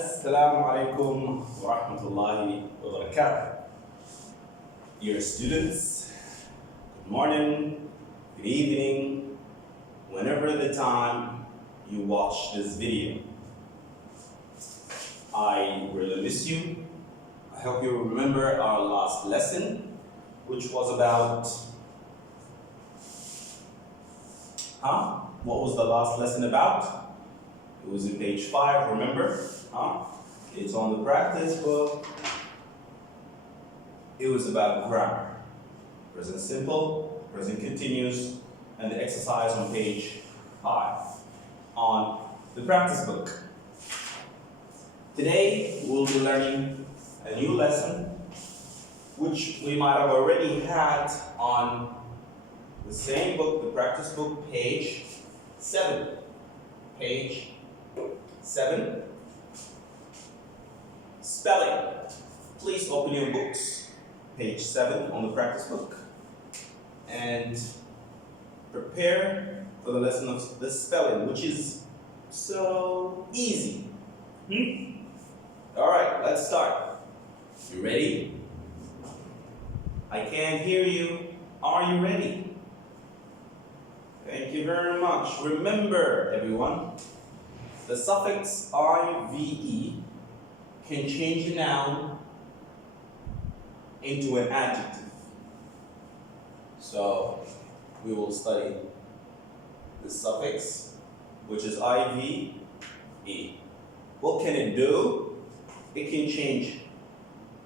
Assalamu alaikum wa rahmatullahi wa barakatuh. Dear students, good morning, good evening, whenever the time you watch this video. I really miss you. I hope you remember our last lesson, which was about, what was the last lesson about? It was in page 5, remember? It's on the practice book. It was about grammar. Present simple, present continuous, and the exercise on page 5 on the practice book. Today we'll be learning a new lesson which we might have already had on the same book, the practice book, page 7. Page 7. Spelling. Please open your books, page 7 on the practice book, and prepare for the lesson of the spelling, which is so easy. Alright, let's start. You ready? I can't hear you. Are you ready? Thank you very much. Remember, everyone, the suffix IVE can change a noun into an adjective. So we will study the suffix, which is IVE. What can it do? It can change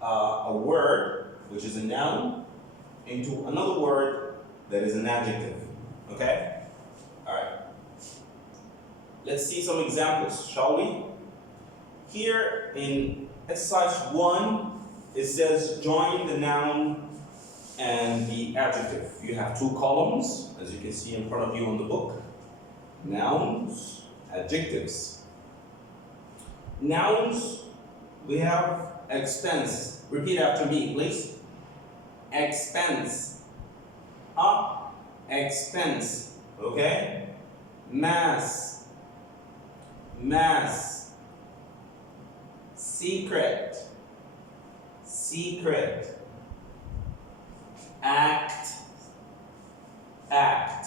a word, which is a noun, into another word that is an adjective. Okay? Alright. Let's see some examples, shall we? Here in exercise 1, it says join the noun and the adjective. You have 2 columns, as you can see in front of you on the book. Nouns, adjectives. Nouns, we have expense. Repeat after me, please. Expense. Expense. Okay? Mass. Mass. Secret. Secret. Act. Act.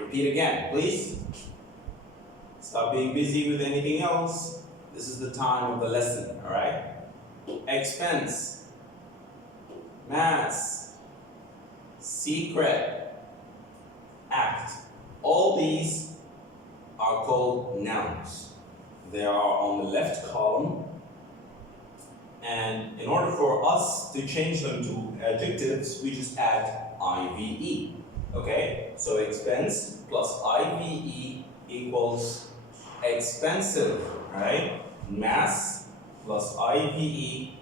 Repeat again, please. Stop being busy with anything else. This is the time of the lesson, alright? Expense. Mass. Secret. Act. All these are called nouns. They are on the left column, and in order for us to change them to adjectives, we just add IVE. Okay? So expense plus IVE equals expensive, right? Mass plus IVE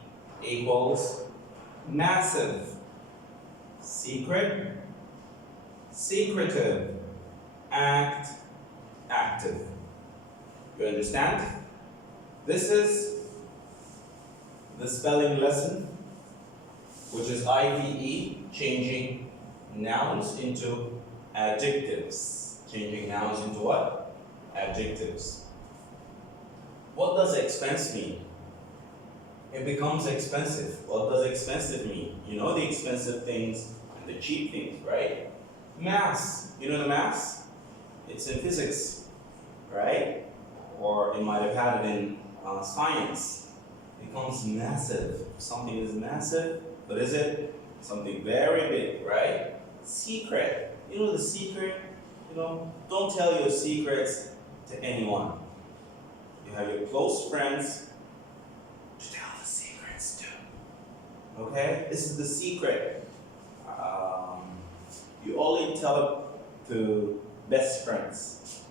equals massive. Secret, secretive. Act, active. You understand? This is the spelling lesson, which is IVE, changing nouns into adjectives. Changing nouns into what? Adjectives. What does expense mean? It becomes expensive. What does expensive mean? You know the expensive things and the cheap things, right? Mass. You know the mass? It's in physics, right? Or you might have had it in science. It becomes massive. Something is massive, but is it? Something very big, right? Secret. You know the secret? You know, don't tell your secrets to anyone. You have your close friends to tell the secrets to. Okay? This is the secret. You only tell it to best friends.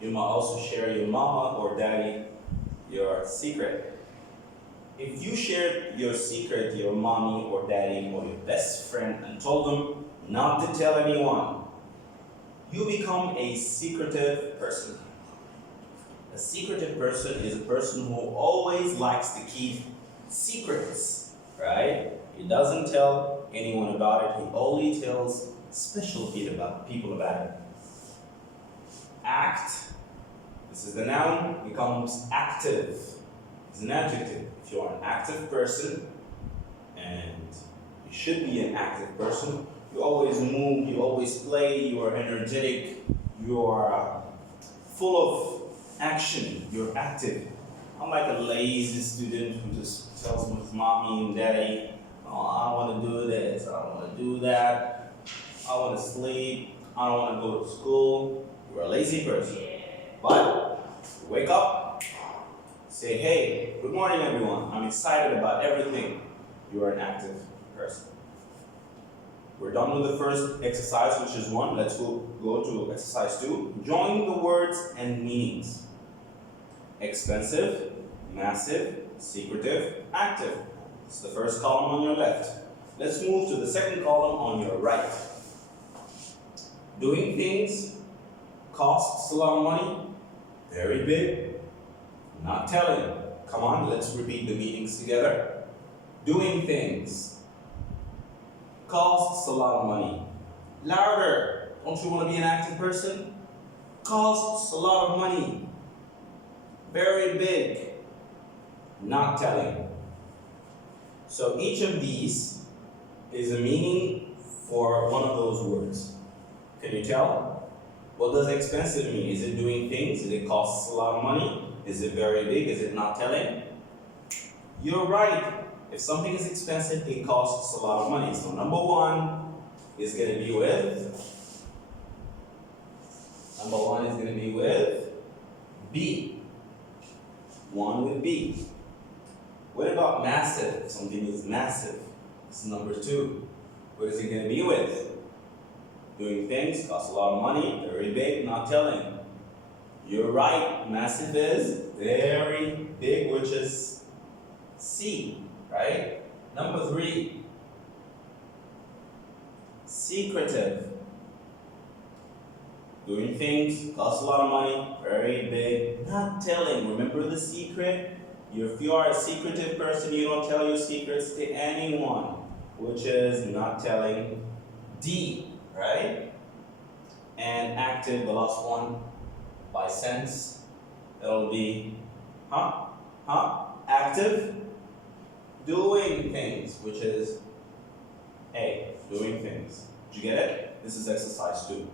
You might also share your mama or daddy your secret. If you shared your secret to your mommy or daddy or your best friend and told them not to tell anyone, you become a secretive person. A secretive person is a person who always likes to keep secrets, right? He doesn't tell anyone about it. He only tells special people about it. Act This is the noun, becomes active. It's an adjective. If you are an active person, and you should be an active person, you always move, you always play, you are energetic, you are full of action, you're active. I'm like a lazy student who just tells his mommy and daddy, oh, I don't want to do this, I don't want to do that, I want to sleep, I don't want to go to school. You're a lazy person. But you wake up, say, hey, good morning everyone, I'm excited about everything. You are an active person. We're done with the first exercise, which is 1. Let's go to exercise 2. Join the words and meanings. Expensive, massive, secretive, active. It's the first column on your left. Let's move to the second column on your right. Doing things costs a lot of money, very big, not telling. Come on, let's repeat the meanings together. Doing things costs a lot of money. Louder. Don't you want to be an active person? Costs a lot of money. Very big. Not telling. So each of these is a meaning for one of those words. Can you tell? What does expensive mean? Is it doing things? Is it costs a lot of money? Is it very big? Is it not telling? You're right. If something is expensive, it costs a lot of money. So number 1 is going to be with, B. 1 with B. What about massive? If something is massive, this is number 2. What is it going to be with? Doing things costs a lot of money, very big, not telling. You're right, massive is very big, which is C. Right? Number 3, secretive. Doing things, costs a lot of money, very big, not telling. Remember the secret? If you are a secretive person, you don't tell your secrets to anyone, which is not telling. D, right? And active, the last one, by sense, it'll be, active. Doing things, which is A, doing things. Did you get it? This is exercise 2.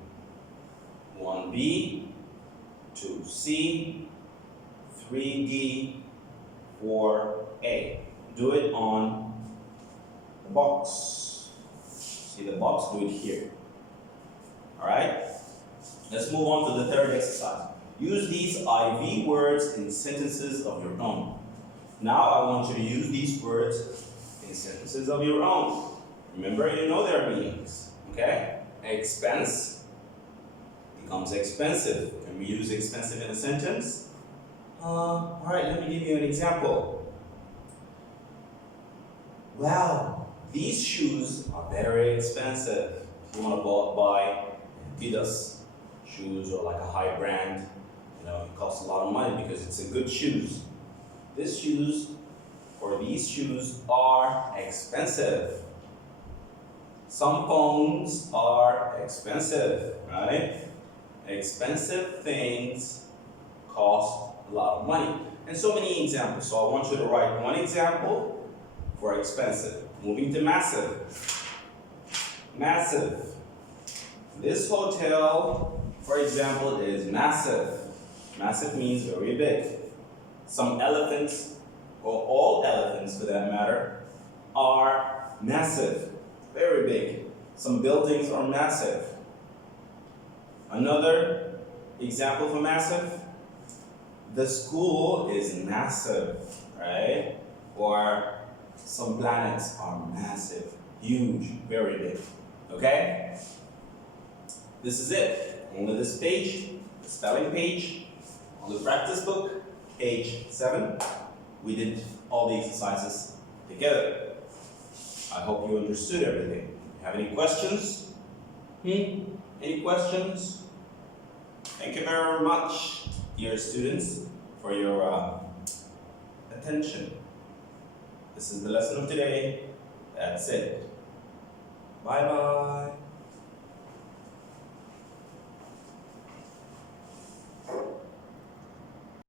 1B, 2C, 3D, 4A. Do it on the box. See the box? Do it here. Alright? Let's move on to the third exercise. Use these IV words in sentences of your own. Now I want you to use these words in sentences of your own. Remember, you know their meanings. Okay? Expense becomes expensive. Can we use expensive in a sentence? Alright, let me give you an example. Wow, these shoes are very expensive. If you want to buy Adidas shoes or like a high brand, it costs a lot of money because it's a good shoes. These shoes are expensive. Some phones are expensive, right? Expensive things cost a lot of money. And so many examples. So I want you to write one example for expensive. Moving to massive. Massive. This hotel, for example, is massive. Massive means very big. Some elephants, or all elephants for that matter, are massive, very big. Some buildings are massive. Another example for massive, the school is massive, right? Or some planets are massive, huge, very big, okay? This is it. On this page, the spelling page, on the practice book, page 7, we did all the exercises together. I hope you understood everything. Have any questions? Any questions? Thank you very much, dear students, for your attention. This is the lesson of today. That's it. Bye-bye.